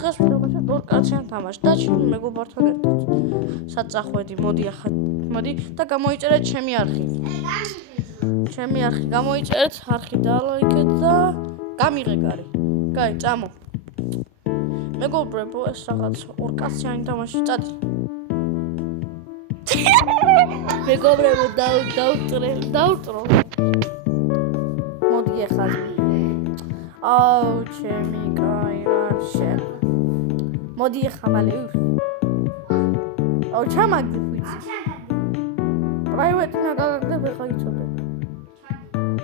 დღეს ვთამაშობ ორ კაციან თამაშს და ჩემი მეგობართან ერთად. საწახვედი, მოდი და გამოიწერეთ ჩემი არხი. ჩემი არხი გამოიწერეთ, არხი დალაიქეთ და გამიღე გარი. კაი, წამო. მეგობრებო, ეს რაღაც ორ კაციანი თამაში წადი. მეგობრებო, დაუწრო. მოდი ახლა. აუ, ჩემი კაი რაშე. მოდი ახლა მალე. აუ, ჩამაგდი ვიცი. პრაივეტი ნაგაგდებ ახლა იცოდე.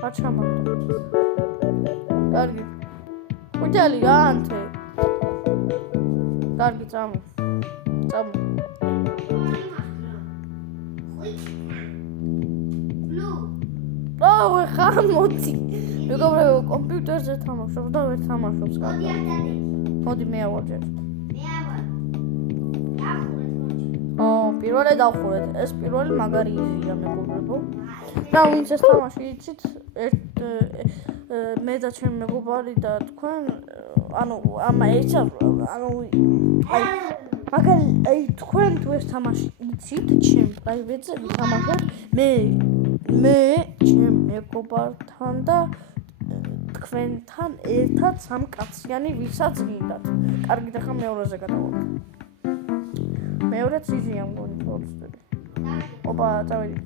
რა ჩამაგდი. კარგი. უჯალი განთე. კარგი, წამო. აუ, ხა მოდი. მეგობრებო, კომპიუტერზე თამაშობ და ვერ თამაშობს კარგად. მოდი მე ავარჯერ. პირველი დავხურეთ. ეს პირველი მაგარი იზია მეგობრებო. და ვინც ეს თამაში იცით, მე და ჩემი მეგობარი და თქვენ, მაგარი თქვენ თუ ეს თამაში იცით, ჩემ პრაივეტზე ვითამაშოთ, მე ჩემ მეგობართან და თქვენთან ერთად სამკაციანი ვისაც გინდათ. კარგი, და ხა მეორეზე გადავალ. მეორეც იზია მგონი პროცესები. ოპა, წავედი.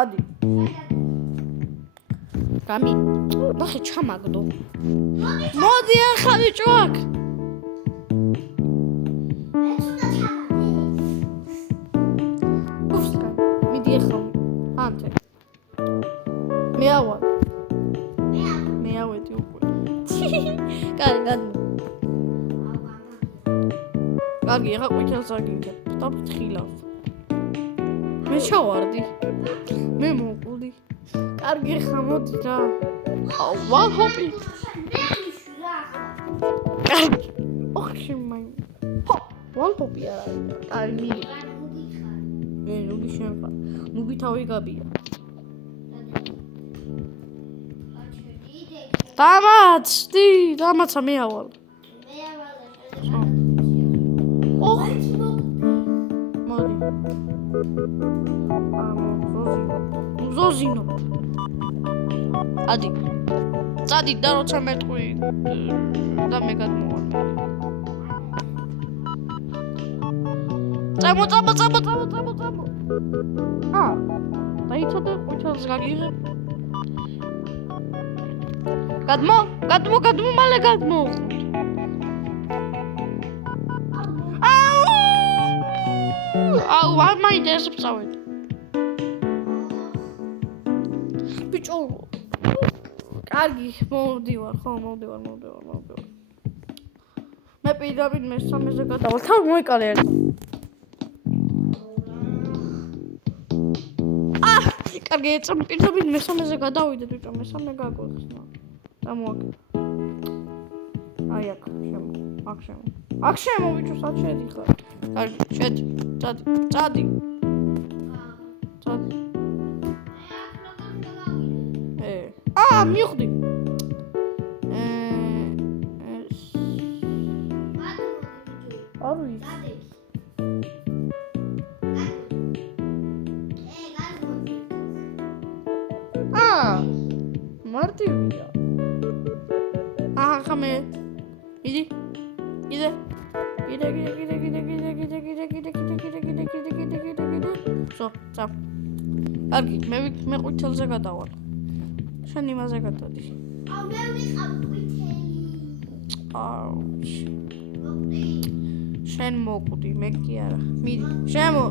ადი. გამი. ნახე ჩამაგდო. მოდი ახლა ბიჭო აქ. მიდი ახლა. ანთე. მე ავედი უკვე. კარგი, ახლა ყვითელს აგინქებ და ფრთხილავ. მე ჩავარდი. მე მოვყუდი. კარგი, ხა მოდი რა. აუ, ვაჰოპი. კარგი. ოხში მაი. ვაჰოპი არა. კარგი. მე ნუბი შენფა. ნუბი თავი გაბია. დამაცა მე ავალ. მოდი. ზოზინო. ადი. წადი და როცა მეტყვი და მე გადმოვალ. წამო. დაიცადე ყვითელს გაგიღებ. გადმო, მალე გადმო. აუ, არ მაინტერესებს წავედი. ბიჭო. კარგი, მოვდივარ. მე პირდაპირ მესამეზე გადავალ. თავი მოიკალე ერთად. კარგი, პირდაპირ მესამეზე გადავიდეთ, ბიჭო, მესამე გაგვეხსნა. წამოაგე. აი აქ შემო, ბიჭო, სად შედი ხარ? კარგი, შედი. წადი. მივხვდი. არ ვიცი. მარტივია. ხამე. იდი. კიდე. წავ. კარგი, მე ყვითელზე გადავალ. შენ იმაზე გადადი. აუ, მე ვიყავ ყვითელი. აუ. შენ მოკვდი, მე კი არა. მიდი. შემო.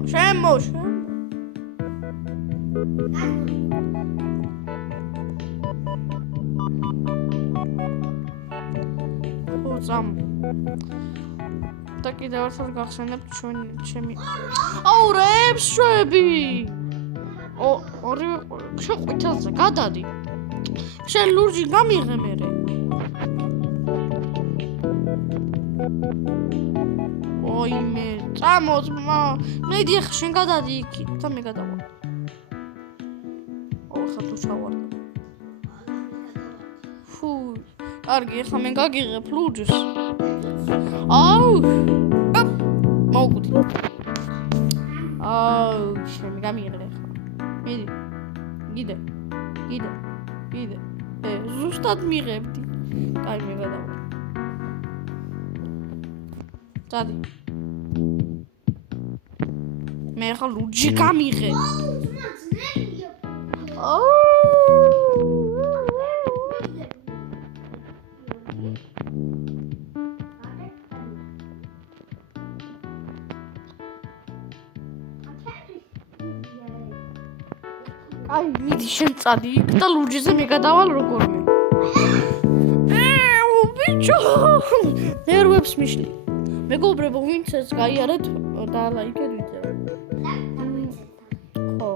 წამ. და კიდევ ერთხელ გახსენებ ჩემი. აუ, რეპსები. ორივე შენ ყვითელზე გადადი. შენ ლურჯი გამიღე მერე. ოიმე, წამოც, მე დი ახლა შენ გადადი იქით და მე გადავალ. ხა თუ ჩავარდა. კარგი, ეხლა მე გაგიღებ ლუჯს. აუ! მოვკვდი. აუ, შემი გამიღე ეხლა. მიდი. კიდე. ზუსტად მიღებდი. კაი, მე გადავა. წადი. მე ახლა ლუჯი გამიღე. აი, მიდი შენ წადი იქ და ლუჯზე მე გადავალ როგორმე. ბიჭო! ნერვებს მიშლი. მეგობრებო, ვინც ეს გაიარეთ და ლაიქეთ ვიწერეთ. ხო.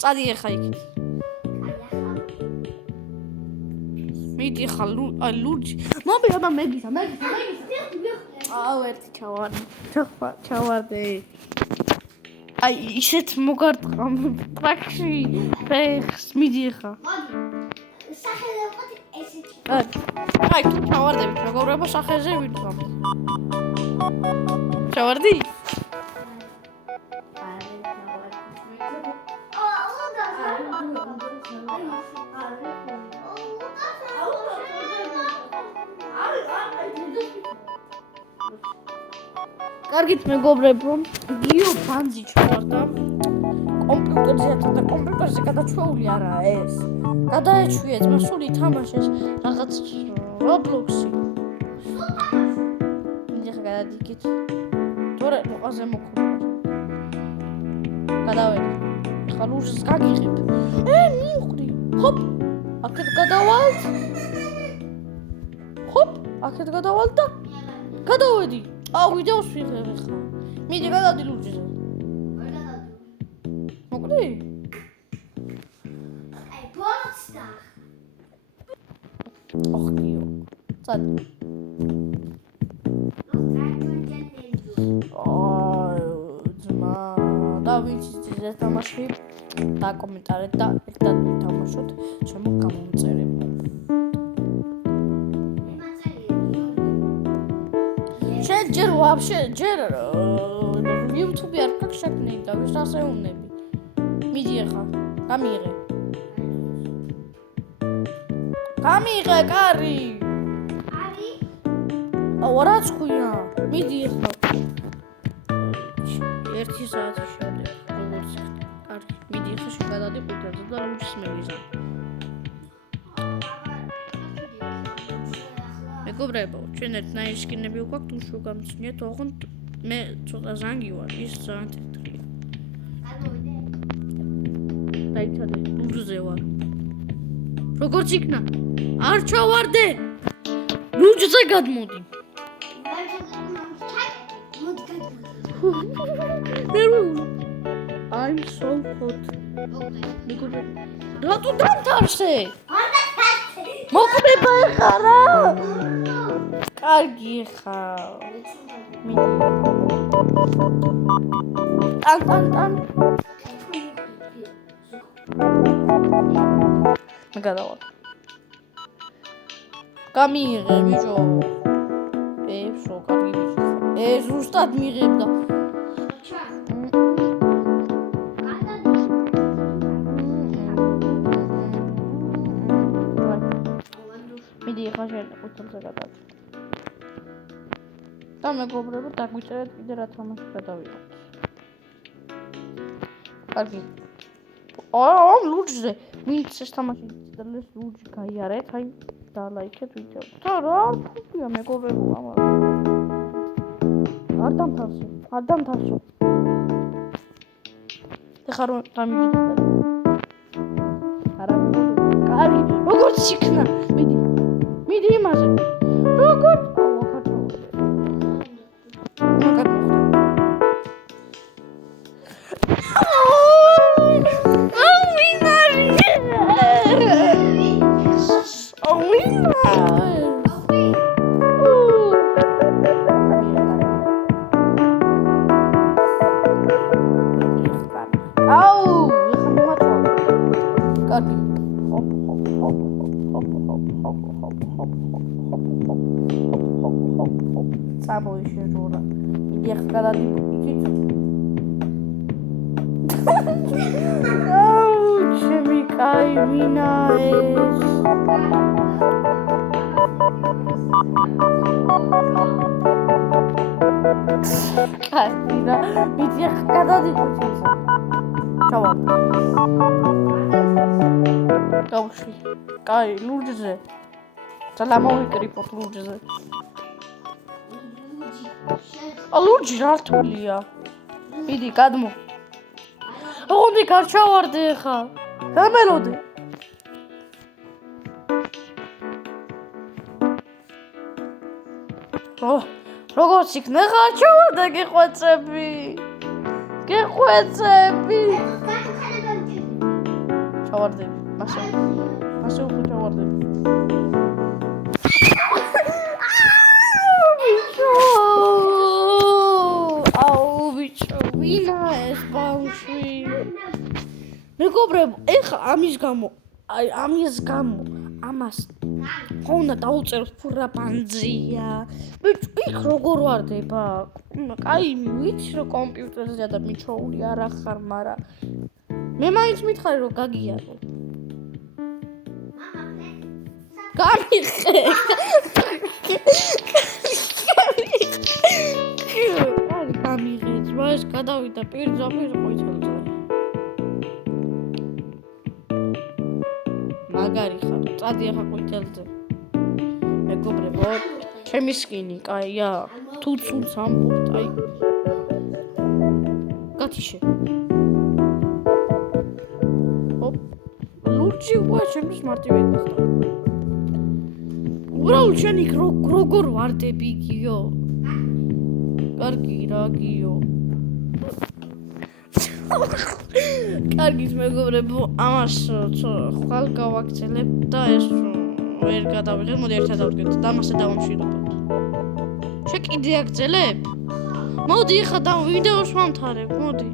წადი ახლა იქით. მიდი ხა ლუჯი. მობილა მეგისა. აუ ერთი ჩავარდე. აი ისეთ მოგარტყა ტრაქში ფეხს მიდი ხა. სახელებად ესეთი. აი ჩავარდები მეგობრებო სახეზე ვიდგამ. ჩავარდი? კარგით მეგობრებო, გიო ბანძი ჩავარდა. კომპიუტერზე და კომპიუტერზე გადაჩვეული არა ეს. გადაეჩვია ძმასული თამაშეს რაღაც Roblox-ი. ეხლა გადადიქით. თორე მოყაზე მოხდა. გადავედი. ეხლა ლუჟს გაგიღებ. მივხვდი. ჰოპ. აქეთ გადავალთ. ჰოპ, აქეთ გადავალთ და გადავედი. აუ ვიდეოს ვიღებ ეხლა. მიდი გადადი ლუჯზე. მოკლე? აი ბოლსტა. ოხ გიო. წადი. ძმა და ვინც ეს თამაში დაკომენტარეთ და ერთად ვთამაშოთ ჩემო გამომწერებო. შენ ჯერ ვაფშე ჯერ YouTube-ი არ გაქვს შექმნილი და ვის ასეუნები. მიდი ახლა გამიღე. გამიღე კარი. არი? აუ რაც ხუია. მიდი ახლა. 1 საათი შემდეგ როგორც ხდება. კარგი, მიდი ახლა შეგადადი ყუთაზე და ლუჯს მევიზამ. მეგობრებო, ჩვენ ერთნაირი სკინები ვქაქვთ, უშო გამწნიეთ, ოღონდ მე ცოტა ზანგი ვარ, ის ძალიან თეთრია. გადავიდე. დაიცადე, ლუჯზე ვარ. როგორც იქნა? არ ჩავარდე. ლუჯზე გადმოდი. I'm so hot. მეგობრებო, რატო დამთავრე? მოკლება ხარა? კარგი ხარ. ტან. გადავალ. გამიღე ბიჭო. შო კარგი ბიჭო. ზუსტად მიღებდა. მიდი ხა შენ ყუთელზე გადავიდე. და მეგობრებო, დაგვიწერეთ კიდე რა თამაში გადავიღოთ. კარგი. ლუჯზე. ვინც ეს თამაში ძლეს ლუჯი გაიარეთ, აი და ლაიქეთ ვიდეო. და რა ფუფია მეგობრებო, ამა. არ დამთავრე. ეხლა რომ გამიგიდეთ. არა კარგი, როგორც იქნა. მიდი იმაზე. როგორც კარგი. ჰოპ ჰოპ ჰოპ ჰოპ ჰოპ ჰოპ ჰოპ ჰოპ ჰოპ ჰოპ ჰოპ წამოიშე რონა. იდი ახლა გადადიბუქით. აუ, ჩემი კაი ვინა ეს? კარგი და იდი ახლა გადადიბუქით. ჩავარ. დავში. კაი, ლურჯზე. ძალა მოვიკრიფოთ ლურჯზე. ლურჯი რართულია. იდი, გადმო. ოღონდ გარჩავარდე ხა. გამელოდე. როგორც იქნა გარჩავარდე გიყვეწები. გიყვეწები. ჩავარდები. მასე უკვე ჩავარდები. ვინა ეს ბავშვი? მეგობრებო, ეხა ამის გამო ამას ხონა დაუწეროს ფურაბანძია. იქ როგორ ვარდება? კაი, ვიცი რომ კომპიუტერზე და მიჩოული არ ახარ, მაგრამ მე მაინც მითხარი რომ გაგიარო. გამიხე. გამიღეთ, მას გადავიდა პირდაპირ ყვითელზე. მაგარი ხარ, წადი ახლა ყვითელზე. მეგობრებო, ჩემი სკინი, კაია, თუ ცულს ამბობთ, აი. გათიშე. ჰოპ. ლურჯი უა ჩემს მარტივად გახდა. უბრალოდ შენ იქ როგორ ვარდები იგიო? კარგი რაგიო. კარგით მეგობრებო, ამას ხვალ გავაგრძელებ და ეს ვერ გადავიღებ, მოდი ერთად დავდგეთ და ამასე დავამშვიდობოთ. შენ კიდე აგრძელებ? მოდი ახლა ვიდეოს ვამთავრებ, მოდი.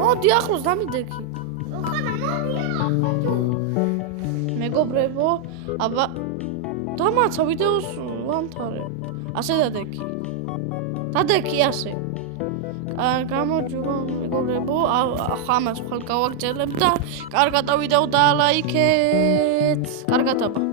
მოდი ახლოს დამიდექი. მეგობრებო, აბა დამაცა ვიდეოს ვამთავრებ. ასე დადექი. დადექი ასე. გამოჯობა მეგობრებო, ამას ხვალ გავაგრძელებ და კარგად ვიდეო დაალაიქეთ. კარგად აბა.